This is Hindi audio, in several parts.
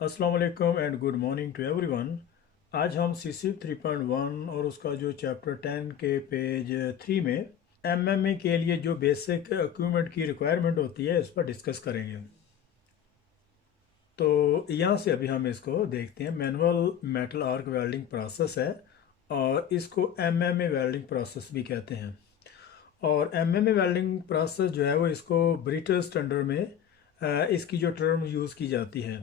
अस्सलाम वालेकुम and good morning to everyone. आज हम सीसी 3.1 और उसका जो चैप्टर 10 के पेज 3 में एमएमए के लिए जो बेसिक इक्विपमेंट की रिक्वायरमेंट होती है इस पर डिस्कस करेंगे। तो यहाँ से अभी हम इसको देखते हैं। Manual metal arc welding process है और इसको एमएमए वेल्डिंग प्रोसेस भी कहते हैं। और एमएमए वेल्डिंग प्रोसेस जो है वो इसको ब्रिटिश स्टैंडर्ड में इसकी जो टर्म यूज़ की जाती है।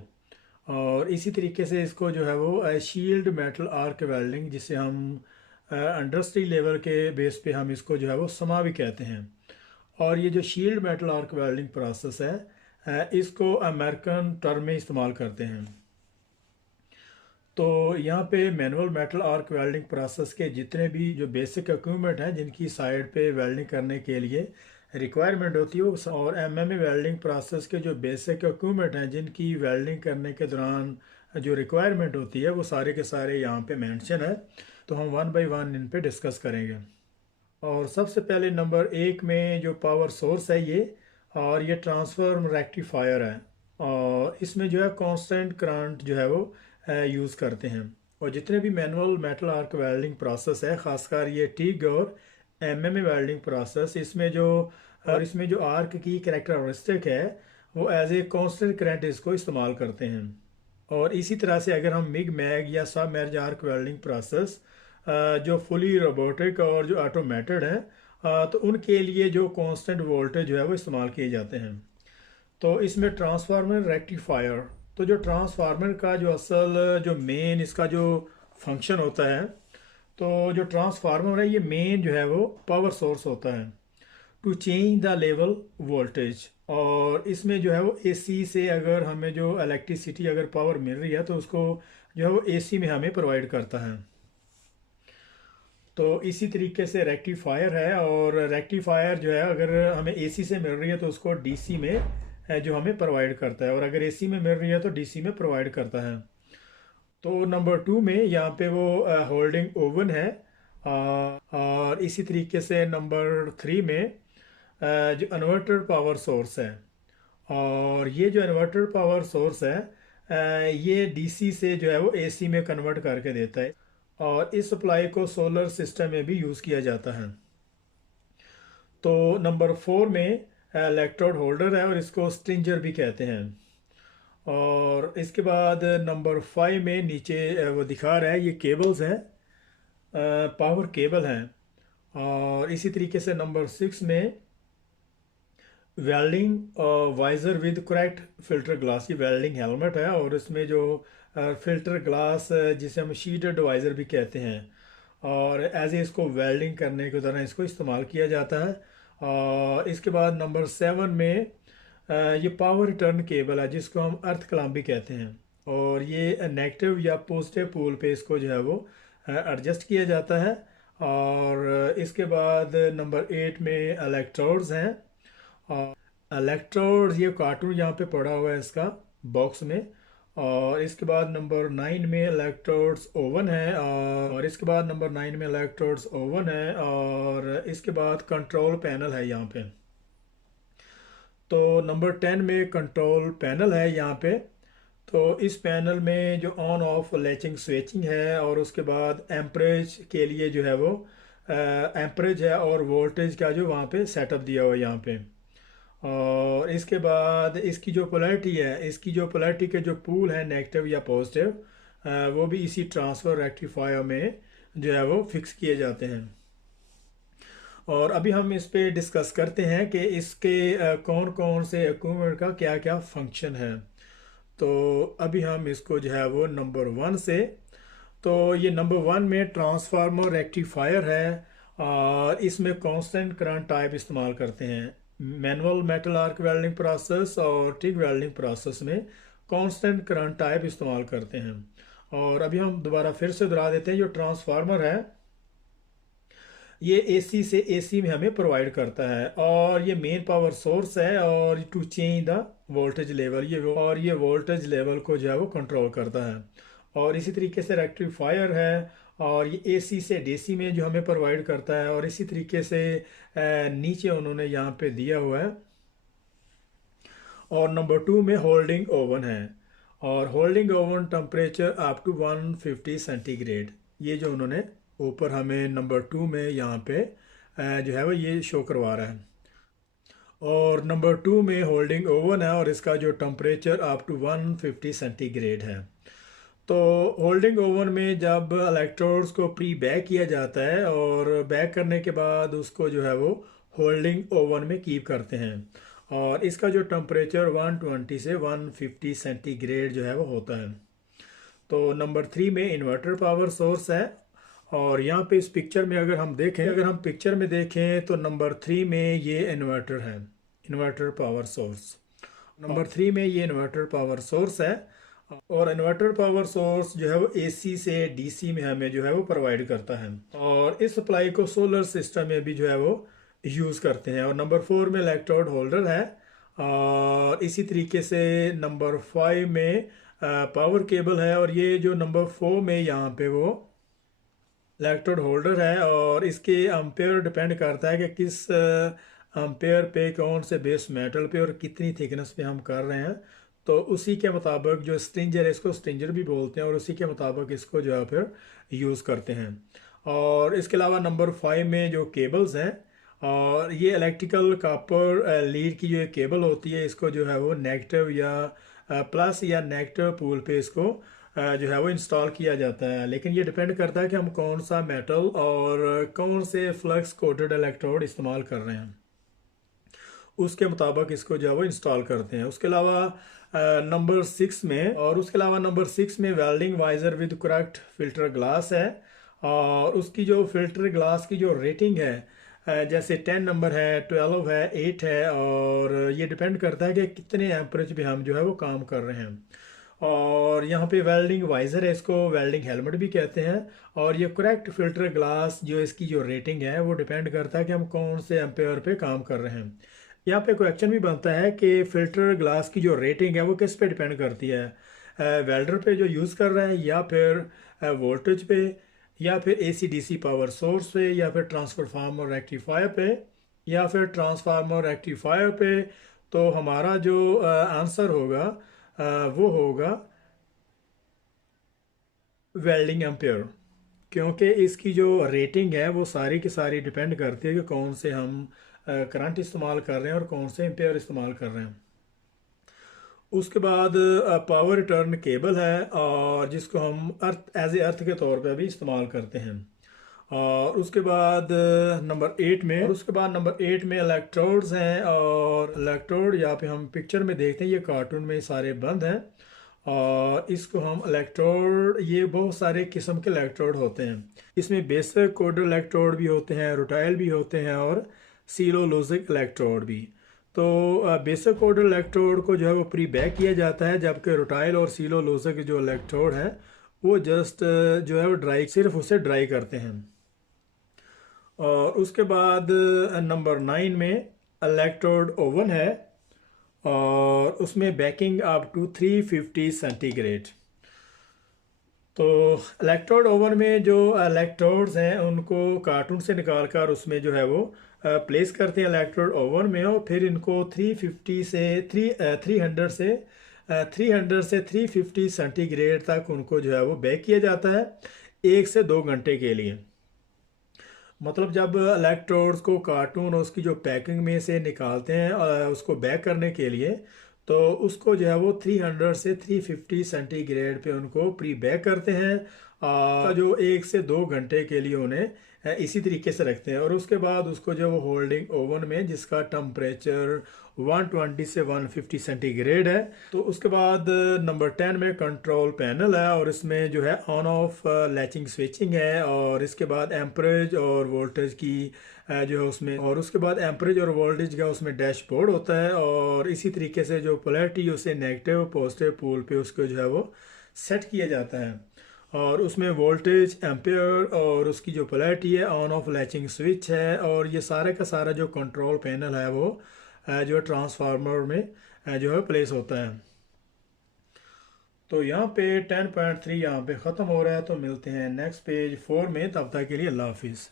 और इसी तरीके से इसको जो है वो शील्ड मेटल आर्क वेल्डिंग, जिसे हम इंडस्ट्री लेवल के बेस पे हम इसको जो है वो समा भी कहते हैं। और ये जो shield metal arc welding process है इसको अमेरिकन टर्म में इस्तेमाल करते हैं। तो यहाँ पे manual metal arc welding process के जितने भी जो बेसिक इक्विपमेंट हैं जिनकी साइड पे वेल्डिंग करने के लिए रिक्वायरमेंट होती है और एमएमए वेल्डिंग प्रोसेस के जो बेसिक इक्विपमेंट हैं जिनकी वेल्डिंग करने के दौरान जो रिक्वायरमेंट होती है वो सारे के सारे यहाँ पे मेंशन है। तो हम वन बाय वन इन पे डिस्कस करेंगे। और सबसे पहले नंबर एक में जो पावर सोर्स है ये, और ये ट्रांसफॉर्म रेक्टिफायर है। और इसमें जो है कांस्टेंट करंट जो है वो यूज़ करते हैं। और जितने भी manual metal arc welding process है, ख़ासकर ये टीग और एमएमए वेल्डिंग प्रोसेस, इसमें जो आर्क की कैरेक्टरिस्टिक है वो एज ए कांस्टेंट करंट इसको इस्तेमाल करते हैं। और इसी तरह से अगर हम मिग मैग या सब मैरिज आर्क वेल्डिंग प्रोसेस जो फुली रोबोटिक और जो ऑटोमेटेड है तो उनके लिए जो कांस्टेंट वोल्टेज जो है वो इस्तेमाल किए जाते हैं। तो इसमें ट्रांसफार्मर रेक्टिफायर, तो जो ट्रांसफार्मर का जो असल जो मेन इसका जो फंक्शन होता है, तो जो ट्रांसफार्मर है ये मेन जो है वो पावर सोर्स होता है to change the level voltage. और इसमें जो है वो एसी से अगर हमें जो इलेक्ट्रिसिटी अगर पावर मिल रही है तो उसको जो है वो एसी में हमें प्रोवाइड करता है। तो इसी तरीके से रेक्टिफायर है, और रेक्टिफायर जो है अगर हमें एसी से मिल रही है तो उसको डीसी में जो हमें प्रोवाइड करता है, और अगर एसी में मिल रही है तो डीसी में प्रोवाइड करता है। तो नंबर टू में यहाँ पे वो होल्डिंग ओवन है। और इसी तरीके से नंबर थ्री में जो इन्वर्टर पावर सोर्स है। और ये जो इन्वर्टर पावर सोर्स है ये डीसी से जो है वो एसी में कन्वर्ट करके देता है। और इस सप्लाई को सोलर सिस्टम में भी यूज़ किया जाता है। तो नंबर फोर में इलेक्ट्रोड होल्डर है और इसको स्ट्रिंजर भी कहते हैं। और इसके बाद नंबर फाइव में नीचे वो दिखा रहा है ये केबल्स हैं, पावर केबल हैं। और इसी तरीके से नंबर सिक्स में welding visor with correct filter glass, ये वेल्डिंग हेलमेट है। और इसमें जो फिल्टर ग्लास जिसे हम शीटेड वाइजर भी कहते हैं, और एज ए इसको वेल्डिंग करने के दौरान इसको इस्तेमाल किया जाता है। और इसके बाद नंबर सेवन में ये पावर रिटर्न केबल है जिसको हम अर्थ क्लैम्प भी कहते हैं। और ये नेगेटिव या पॉजिटिव पोल पे इसको जो है वो एडजस्ट किया जाता है। और इसके बाद नंबर एट में इलेक्ट्रोड्स हैं। और इलेक्ट्रोड्स ये कार्टून यहाँ पे पड़ा हुआ है इसका बॉक्स में। और इसके बाद नंबर नाइन में इलेक्ट्रोड्स ओवन है। और इसके बाद नंबर नाइन में इलेक्ट्रोड्स ओवन है। और इसके बाद कंट्रोल पैनल है यहाँ पे। तो नंबर टेन में कंट्रोल पैनल है यहाँ पे। तो इस पैनल में जो ऑन ऑफ लैचिंग स्विचिंग है, और उसके बाद एम्परेज के लिए जो है वो एम्परेज है और वोल्टेज का जो वहाँ पे सेटअप दिया हुआ है यहाँ पे। और इसके बाद इसकी जो पोलैरिटी के जो पूल है नेगेटिव या पॉजिटिव वो भी इसी ट्रांसफर रेक्टिफायर में जो है वो फिक्स किए जाते हैं। और अभी हम इस पे डिस्कस करते हैं कि इसके कौन कौन से इक्विपमेंट का क्या क्या फंक्शन है। तो अभी हम इसको जो है वो नंबर वन से, तो ये नंबर वन में ट्रांसफार्मर रेक्टिफायर है। और इसमें कांस्टेंट करंट टाइप इस्तेमाल करते हैं। Manual metal arc welding process और टिग वेल्डिंग प्रोसेस में कांस्टेंट करंट टाइप इस्तेमाल करते हैं। और अभी हम दोबारा फिर से दोहरा देते हैं, जो ट्रांसफार्मर है ये एसी से एसी में हमें प्रोवाइड करता है। और ये मेन पावर सोर्स है, और to change the voltage level, ये वोल्टेज लेवल को जो है वो कंट्रोल करता है। और इसी तरीके से रेक्टिफायर है, और ये एसी से डीसी में जो हमें प्रोवाइड करता है। और इसी तरीके से नीचे उन्होंने यहाँ पे दिया हुआ है। और नंबर टू में होल्डिंग ओवन है। और holding oven temperature up to 150 centigrade. ये जो उन्होंने ऊपर हमें नंबर 2 में यहाँ पे जो है वो ये शो करवा रहा है। और नंबर 2 में होल्डिंग ओवन है और इसका जो टेम्परेचर अप टू 150 सेंटीग्रेड है। तो होल्डिंग ओवन में जब इलेक्ट्रोड्स को प्री बेक किया जाता है और बेक करने के बाद उसको जो है वो होल्डिंग ओवन में कीप करते हैं, और इसका जो टेम्परेचर 120 से 150 सेंटीग्रेड जो है वो होता है। तो नंबर 3 में इन्वर्टर पावर सोर्स है। और यहाँ पे इस पिक्चर में अगर हम पिक्चर में देखें तो नंबर 3 में ये इन्वर्टर है, इन्वर्टर पावर सोर्स। नंबर 3 में ये इन्वर्टर पावर सोर्स है। और इन्वर्टर पावर सोर्स जो है वो एसी से डीसी में हमें जो है वो प्रोवाइड करता है, और इस सप्लाई को सोलर सिस्टम में भी जो है वो यूज़ करते हैं। और नंबर 4 में इलेक्ट्रोड होल्डर है। और इसी तरीके से नंबर 5 में पावर केबल है। और ये जो नंबर 4 में यहाँ पे वो इलेक्ट्रोड होल्डर है, और इसके एम्पेयर डिपेंड करता है कि किस एम्पेयर पे, कौन से बेस मेटल पे और कितनी थिकनेस पे हम कर रहे हैं। तो उसी के मुताबिक जो स्ट्रिंजर है, इसको स्ट्रिंजर भी बोलते हैं, और उसी के मुताबिक इसको जो है फिर यूज़ करते हैं। और इसके अलावा नंबर 5 में जो केबल्स हैं, और ये इलेक्ट्रिकल कॉपर लीड की जो एक केबल होती है, इसको जो है वो नेगेटिव या प्लस या नेगेटिव पोल पे इसको जो है वो इंस्टॉल किया जाता है। लेकिन ये डिपेंड करता है कि हम कौन सा मेटल और कौन से फ्लक्स कोटेड इलेक्ट्रोड इस्तेमाल कर रहे हैं, उसके मुताबिक इसको जो है वो इंस्टॉल करते हैं। उसके अलावा नंबर 6 में welding visor with correct filter glass है। और उसकी जो फिल्टर ग्लास की जो रेटिंग है, जैसे 10 नंबर है, 12 है, 8 है, और ये डिपेंड करता है कि कितने एम्परेज पे हम जो है वो काम कर रहे हैं। और यहाँ पे वेल्डिंग वाइजर है, इसको वेल्डिंग हेलमेट भी कहते हैं। और ये करेक्ट फिल्टर ग्लास जो इसकी जो रेटिंग है वो डिपेंड करता है कि हम कौन से एम्पेयर पे काम कर रहे हैं। यहाँ पे क्वेश्चन भी बनता है कि फिल्टर ग्लास की जो रेटिंग है वो किस पे डिपेंड करती है, वेल्डर पे जो यूज़ कर रहे हैं, या फिर वोल्टेज पे, या फिर एसी डीसी पावर सोर्स पे, या फिर ट्रांसफार्मर रेक्टिफायर पे, या फिर ट्रांसफार्मर रेक्टिफायर पे। तो हमारा जो आंसर होगा वो होगा वेल्डिंग एम्पेयर, क्योंकि इसकी जो रेटिंग है वो सारी की सारी डिपेंड करती है कि कौन से हम करंट इस्तेमाल कर रहे हैं और कौन से एम्पेयर इस्तेमाल कर रहे हैं। उसके बाद पावर रिटर्न केबल है, और जिसको हम अर्थ एज ए अर्थ के तौर पे भी इस्तेमाल करते हैं। और उसके बाद नंबर 8 में इलेक्ट्रोड्स हैं। और इलेक्ट्रोड यहाँ पे हम पिक्चर में देखते हैं, ये कार्टून में सारे बंद हैं। और इसको हम इलेक्ट्रोड, ये बहुत सारे किस्म के इलेक्ट्रोड होते हैं। इसमें बेसिक कोडर इलेक्ट्रोड भी होते हैं, रुटाइल भी होते हैं, और सीलोलोजिक इलेक्ट्रोड भी। तो बेसिक कोडर इलेक्ट्रोड को जो है वो प्री बेक किया जाता है, जबकि रुटाइल और सीलोलोजिक जो इलेक्ट्रोड है वो जस्ट जो है वो सिर्फ उसे ड्राई करते हैं। और उसके बाद नंबर 9 में इलेक्ट्रोड ओवन है, और उसमें बेकिंग अप टू 350 सेंटीग्रेड। तो इलेक्ट्रोड ओवन में जो इलेक्ट्रोड्स हैं उनको कार्टून से निकाल कर उसमें जो है वो प्लेस करते हैं इलेक्ट्रोड ओवन में, और फिर इनको 350 से 300 से 350 सेंटीग्रेड तक उनको जो है वो बेक किया जाता है 1 से 2 घंटे के लिए। मतलब जब इलेक्ट्रोड्स को कार्टून और उसकी जो पैकिंग में से निकालते हैं उसको बेक करने के लिए, तो उसको जो है वो 300 से 350 सेंटीग्रेड पे उनको प्री बेक करते हैं, जो 1 से 2 घंटे के लिए उन्हें इसी तरीके से रखते हैं। और उसके बाद उसको जो वो होल्डिंग ओवन में, जिसका टेम्परेचर 120 से 150 सेंटीग्रेड है, तो उसके बाद नंबर 10 में कंट्रोल पैनल है, और इसमें जो है ऑन ऑफ लैचिंग स्विचिंग है। और इसके बाद एम्परेज और वोल्टेज की जो है उसमें, और उसके बाद एम्परेज और वोल्टेज का उसमें डैशबोर्ड होता है। और इसी तरीके से जो पोलैरिटी उसे नेगेटिव पॉजिटिव पोल पे उसको जो है वो सेट किया जाता है। और उसमें वोल्टेज, एम्पेयर और उसकी जो पोलैरिटी है, ऑन ऑफ लैचिंग स्विच है, और ये सारे का सारा जो कंट्रोल पैनल है वो जो ट्रांसफार्मर में जो है प्लेस होता है। तो यहाँ पे 10.3 यहाँ पे ख़त्म हो रहा है। तो मिलते हैं नेक्स्ट पेज 4 में, तब तक के लिए अल्लाह हाफिज़।